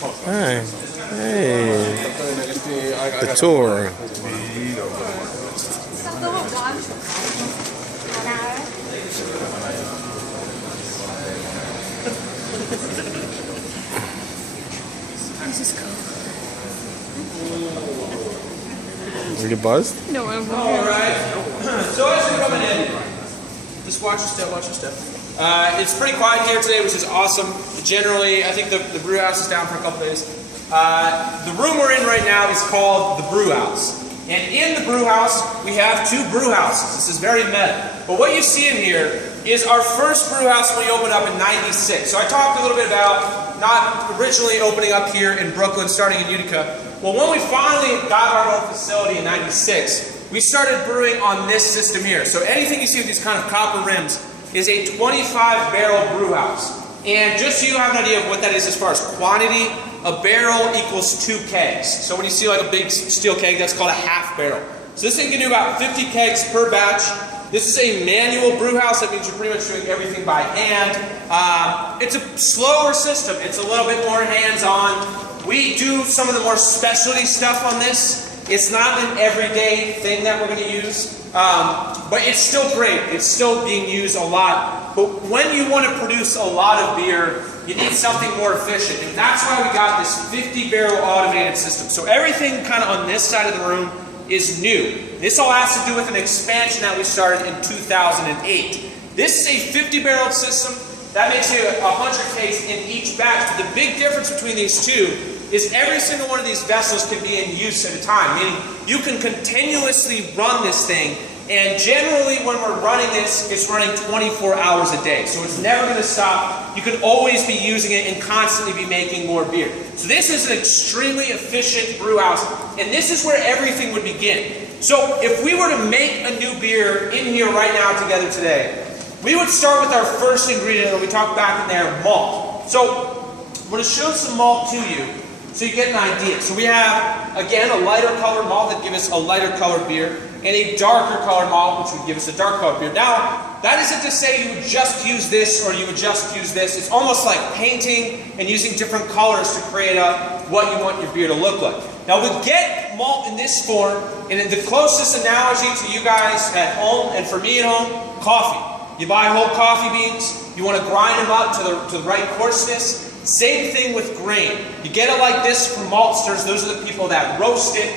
Hi. Hey. The tour. This is cool. Are you buzzed? No, I'm not. Alright. So as you're coming in, just watch your step, watch your step. It's pretty quiet here today, which is awesome. Generally, I think the brew house is down for a couple days. The room we're in right now is called the brew house. And in the brew house, we have two brew houses. This is very meta. But what you see in here is our first brew house when we opened up in '96. So I talked a little bit about not originally opening up here in Brooklyn, starting in Utica. Well, when we finally got our own facility in '96, we started brewing on this system here. So anything you see with these kind of copper rims is a 25-barrel brew house. And just so you have an idea of what that is as far as quantity, a barrel equals 2 kegs. So when you see like a big steel keg, that's called a half barrel. So this thing can do about 50 kegs per batch. This is a manual brew house. That means you're pretty much doing everything by hand. It's a slower system. It's a little bit more hands-on. We do some of the more specialty stuff on this. It's not an everyday thing that we're going to use, but it's still great. It's still being used a lot. But when you want to produce a lot of beer, you need something more efficient. And that's why we got this 50-barrel automated system. So everything kind of on this side of the room is new. This all has to do with an expansion that we started in 2008. This is a 50-barrel system. That makes you 100 kegs in each batch. But the big difference between these two is every single one of these vessels can be in use at a time, meaning you can continuously run this thing, and generally when we're running this, it's running 24 hours a day, so it's never going to stop. You can always be using it and constantly be making more beer. So this is an extremely efficient brew house, and this is where everything would begin. So if we were to make a new beer in here right now together today, we would start with our first ingredient, and we talked back in there, malt. So I'm going to show some malt to you, so you get an idea. So we have, again, a lighter colored malt that gives us a lighter colored beer, and a darker colored malt, which would give us a dark colored beer. Now, that isn't to say you would just use this or you would just use this. It's almost like painting and using different colors to create what you want your beer to look like. Now, we get malt in this form, and in the closest analogy to you guys at home, and for me at home, coffee. You buy whole coffee beans, you want to grind them up to the right coarseness. Same thing with grain. You get it like this from maltsters. Those are the people that roast it.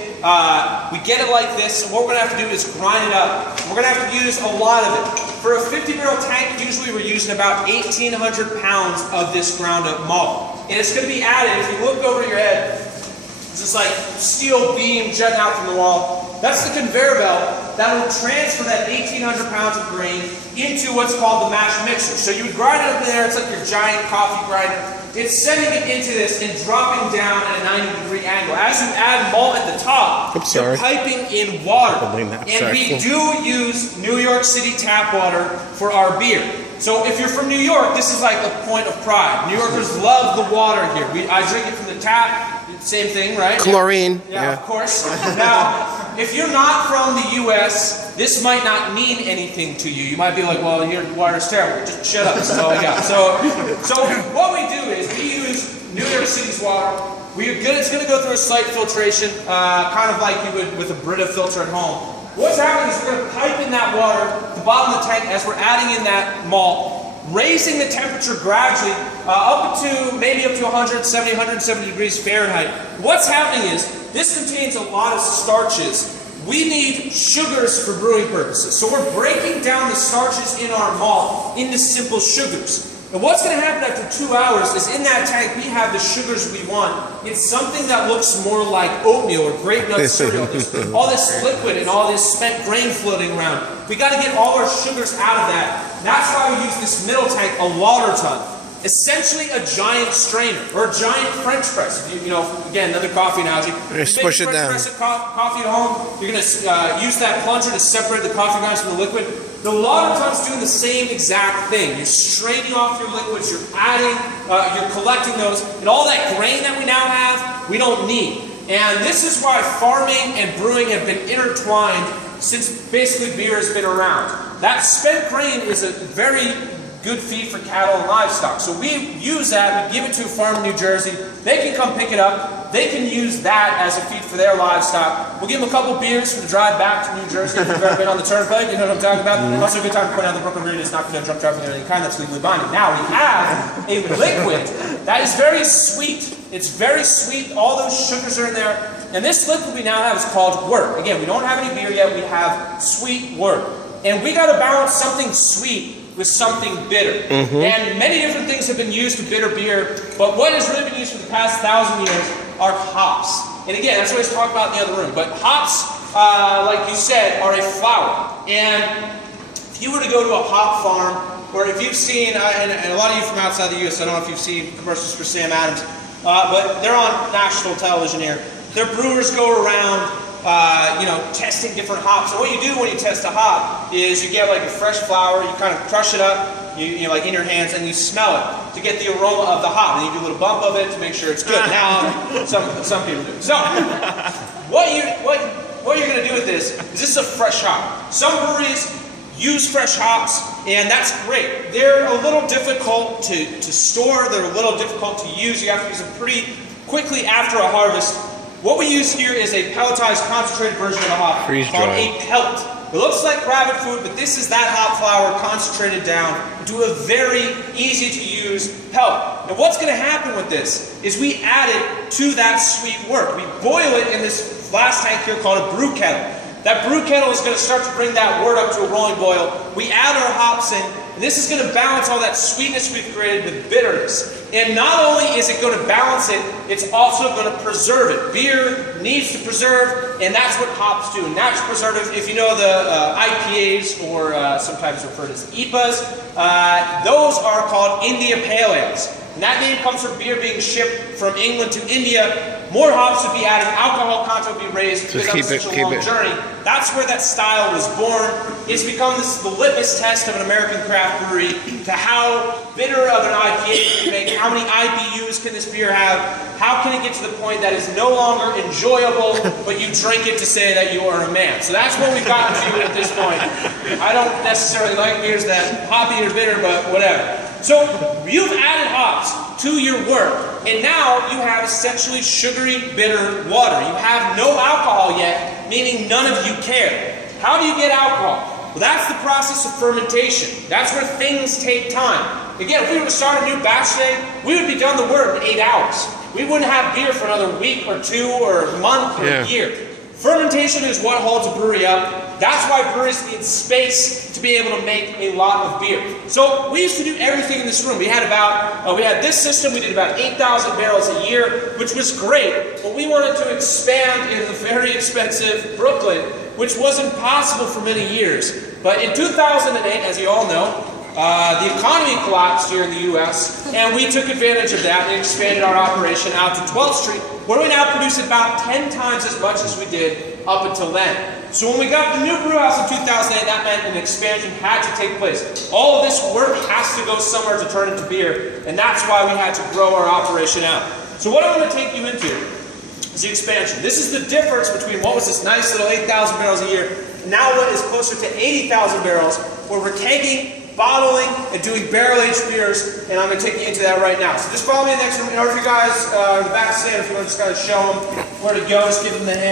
We get it like this, and what we're going to have to do is grind it up. We're going to have to use a lot of it. For a 50-barrel tank, usually we're using about 1,800 pounds of this ground up malt. And it's going to be added, if you look over your head, it's just like steel beam jutting out from the wall. That's the conveyor belt that will transfer that 1,800 pounds of grain into what's called the mash mixer. So you would grind it up in there, it's like your giant coffee grinder. It's sending it into this and dropping down at a 90-degree angle. As you add malt at the top, you're piping in water. And we do use New York City tap water for our beer. So if you're from New York, this is like a point of pride. New Yorkers love the water here. I drink it from the tap. Same thing, right? Chlorine. Yeah, of course. Now, if you're not from the U.S., this might not mean anything to you. You might be like, well, your water's terrible. Just shut up. That's all I got. So what we do is we use New York City's water. It's going to go through a slight filtration, kind of like you would with a Brita filter at home. What's happening is we're going to pipe in that water to the bottom of the tank as we're adding in that malt, raising the temperature gradually up to 170, 170 degrees Fahrenheit. What's happening is this contains a lot of starches. We need sugars for brewing purposes. So we're breaking down the starches in our malt into simple sugars. And what's going to happen after 2 hours is in that tank we have the sugars we want. It's something that looks more like oatmeal or grape nut cereal. There's all this liquid and all this spent grain floating around. We got to get all our sugars out of that. And that's why we use this middle tank, a water tun. Essentially a giant strainer or a giant French press. You know, again, another coffee analogy. Just push it down. Press coffee at home. You're going to use that plunger to separate the coffee grounds from the liquid. The water tun's doing the same exact thing. You're straining off your liquids. You're adding, you're collecting those, and all that grain that we now have, we don't need. And this is why farming and brewing have been intertwined since basically beer has been around. That spent grain is a very good feed for cattle and livestock. So we use that, we give it to a farm in New Jersey, they can come pick it up, they can use that as a feed for their livestock. We'll give them a couple beers for the drive back to New Jersey if you've ever been on the turnpike, you know what I'm talking about? Also a good time to point out the Brooklyn Brewery is not going to drunk driving of any kind, that's legally binding. Now we have a liquid that is very sweet. It's very sweet, all those sugars are in there. And this liquid we now have is called wort. Again, we don't have any beer yet, we have sweet wort. And we got to balance something sweet with something bitter. And many different things have been used to bitter beer, but what has really been used for the past 1,000 years are hops. And again, that's what I was talking about in the other room. But hops, like you said, are a flower. And if you were to go to a hop farm, or if you've seen, and a lot of you from outside the U.S., I don't know if you've seen commercials for Sam Adams, but they're on national television here. Their brewers go around testing different hops. And what you do when you test a hop is you get like a fresh flower, you kind of crush it up, you like in your hands, and you smell it to get the aroma of the hop. And you do a little bump of it to make sure it's good. Now, some people do. So, what you're going to do with this is a fresh hop. Some breweries use fresh hops, and that's great. They're a little difficult to store. They're a little difficult to use. You have to use them pretty quickly after a harvest. What we use here is a pelletized concentrated version of the hop called a pellet. It looks like rabbit food, but this is that hop flour concentrated down into a very easy to use pellet. And what's going to happen with this is we add it to that sweet wort. We boil it in this glass tank here called a brew kettle. That brew kettle is going to start to bring that wort up to a rolling boil. We add our hops in, and this is going to balance all that sweetness we've created with bitterness. And not only is it going to balance it, it's also going to preserve it. Beer needs to preserve, and that's what hops do. Natural preservative, if you know the IPAs, or sometimes referred as IPAs, those are called India Pale Ales. And that name comes from beer being shipped from England to India. More hops would be added, alcohol content would be raised because that was such a long journey. That's where that style was born. It's become the litmus test of an American craft brewery to how bitter of an IPA can you make, how many IBUs can this beer have, how can it get to the point that is no longer enjoyable, but you drink it to say that you are a man. So that's what we've gotten to at this point. I don't necessarily like beers that hoppy or bitter, but whatever. So you've added hops to your wort, and now you have essentially sugary, bitter water. You have no alcohol yet, meaning none of you care. How do you get alcohol? Well, that's the process of fermentation. That's where things take time. Again, if we were to start a new batch today, we would be done the wort in 8 hours. We wouldn't have beer for another week or 2 or a month or a year. Fermentation is what holds a brewery up. That's why breweries need space to be able to make a lot of beer. So we used to do everything in this room. We had we had this system, we did about 8,000 barrels a year, which was great, but we wanted to expand in the very expensive Brooklyn, which wasn't possible for many years. But in 2008, as you all know, the economy collapsed here in the U.S., and we took advantage of that and expanded our operation out to 12th Street, where we now produce about 10 times as much as we did up until then. So when we got the new brew house in 2008, that meant an expansion had to take place. All of this work has to go somewhere to turn into beer, and that's why we had to grow our operation out. So what I'm going to take you into is the expansion. This is the difference between what was this nice little 8,000 barrels a year, and now what is closer to 80,000 barrels, where we're taking, bottling, and doing barrel-aged beers, and I'm going to take you into that right now. So just follow me in the next room. In order for you guys in the back stand, if you want to just kind of show them where to go, just give them the hand.